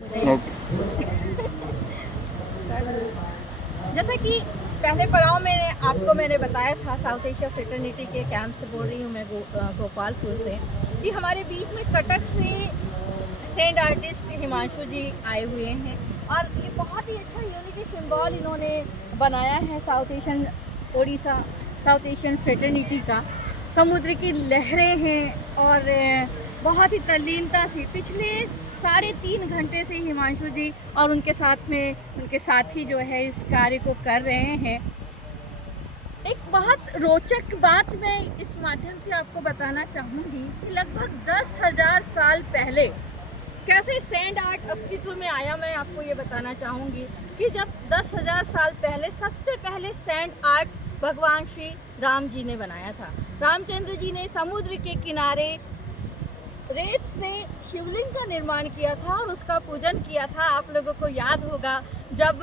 जैसा कि पहले पड़ाव में मैंने बताया था, साउथ एशिया फ्रेटर्निटी के कैंप से बोल रही हूँ मैं, गोपालपुर से, कि हमारे बीच में कटक से सेंट आर्टिस्ट हिमांशु जी आए हुए हैं और ये बहुत ही अच्छा यूनिटी सिंबल इन्होंने बनाया है south Asian Odisha south Asian fraternity का। समुद्र की लहरें हैं और बहुत ही तल्लीनता से पिछले 3.5 घंटे से हिमांशु जी और उनके साथ में उनके साथी जो है इस कार्य को कर रहे हैं। एक बहुत रोचक बात मैं इस माध्यम से आपको बताना चाहूँगी कि लगभग 10,000 साल पहले कैसे सैंड आर्ट अस्तित्व में आया। मैं आपको ये बताना चाहूँगी कि जब 10,000 साल पहले सबसे पहले सैंड आर्ट भगवान श्री राम जी ने बनाया था। रामचंद्र जी ने समुद्र के किनारे रेत से शिवलिंग का निर्माण किया था और उसका पूजन किया था। आप लोगों को याद होगा जब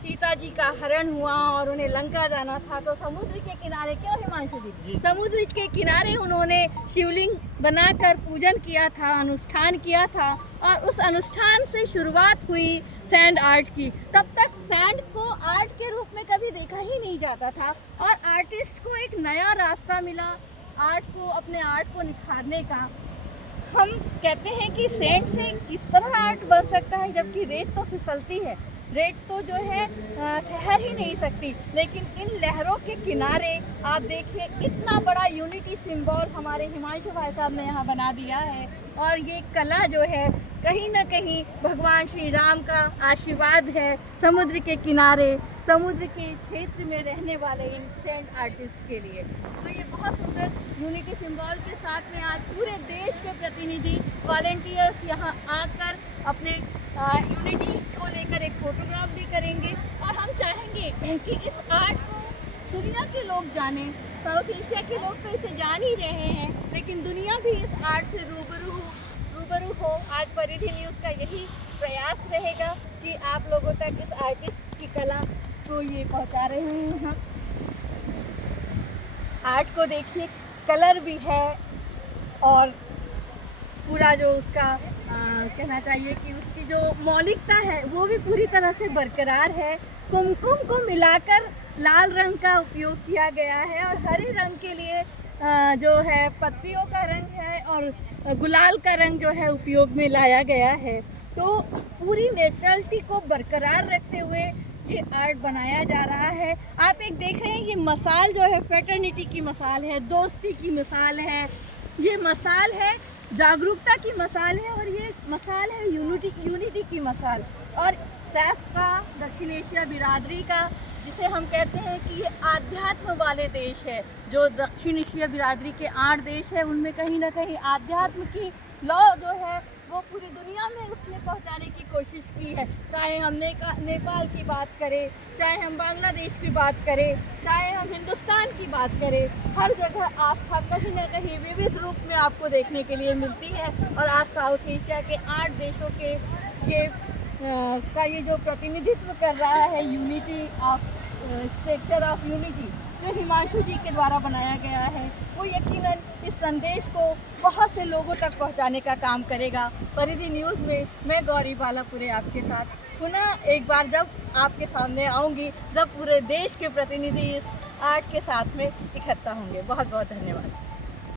सीता जी का हरण हुआ और उन्हें लंका जाना था तो समुद्र के किनारे, क्यों हिमांशु जी, समुद्र के किनारे उन्होंने शिवलिंग बनाकर पूजन किया था, अनुष्ठान किया था और उस अनुष्ठान से शुरुआत हुई सैंड आर्ट की। तब तक सैंड को आर्ट के रूप में कभी देखा ही नहीं जाता था और आर्टिस्ट को एक नया रास्ता मिला अपने आर्ट को निखारने का। हम कहते हैं कि सैंड से किस तरह आर्ट बन सकता है, जबकि रेत तो फिसलती है, रेत तो जो है ठहर ही नहीं सकती। लेकिन इन लहरों के किनारे आप देखिए इतना बड़ा यूनिटी सिंबल हमारे हिमांशु भाई साहब ने यहाँ बना दिया है और ये कला जो है कहीं ना कहीं भगवान श्री राम का आशीर्वाद है समुद्र के किनारे, समुद्र के क्षेत्र में रहने वाले इन सैंड आर्टिस्ट के लिए। तो ये बहुत सुंदर यूनिटी सिंबल के साथ में आज पूरे देश के प्रतिनिधि वॉलंटियर्स यहाँ आकर अपने यूनिटी को लेकर एक फोटोग्राफ भी करेंगे और हम चाहेंगे कि इस आर्ट को दुनिया के लोग जानें। साउथ एशिया के लोग तो इसे जान ही रहे हैं, लेकिन दुनिया भी इस आर्ट से रूबरू हो। आज परिधि न्यूज़ का यही प्रयास रहेगा कि आप लोगों तक इस आर्टिस्ट की कला को ये पहुंचा रहे हैं। हम आर्ट को देखिए, कलर भी है और पूरा जो उसका कहना चाहिए कि उसकी जो मौलिकता है वो भी पूरी तरह से बरकरार है। कुमकुम को मिलाकर लाल रंग का उपयोग किया गया है और हरे रंग के लिए जो है पत्तियों का रंग है और गुलाल का रंग जो है उपयोग में लाया गया है। तो पूरी नेचुरलिटी को बरकरार रखते हुए ये आर्ट बनाया जा रहा है। आप एक देख रहे हैं ये मसाल जो है फ्रेटर्निटी की मसाल है, दोस्ती की मिसाल है, ये मसाल है जागरूकता की मसाल है और ये मसाल है यूनिटी की मसाल। और सैफ का, दक्षिण एशिया बिरादरी का, जिसे हम कहते हैं कि ये आध्यात्म वाले देश है, जो दक्षिण एशिया बिरादरी के 8 देश है उनमें कहीं ना कहीं आध्यात्म की लौ जो है वो पूरी दुनिया में उसने पहुंचाने की कोशिश की है। चाहे हम नेपाल की बात करें, चाहे हम बांग्लादेश की बात करें, चाहे हम हिंदुस्तान की बात करें, हर जगह आस्था कहीं ना कहीं विविध रूप में आपको देखने के लिए मिलती है। और आज साउथ एशिया के 8 देशों के ये जो प्रतिनिधित्व कर रहा है unity of structure of unity जो हिमांशु जी के द्वारा बनाया गया है, वो यकीनन इस संदेश को बहुत से लोगों तक पहुंचाने का काम करेगा। परिधि न्यूज़ में मैं गौरी बालापुरे आपके साथ पुनः एक बार जब आपके सामने आऊँगी, जब पूरे देश के प्रतिनिधि इस आर्ट के साथ में इकट्ठा होंगे। बहुत बहुत धन्यवाद।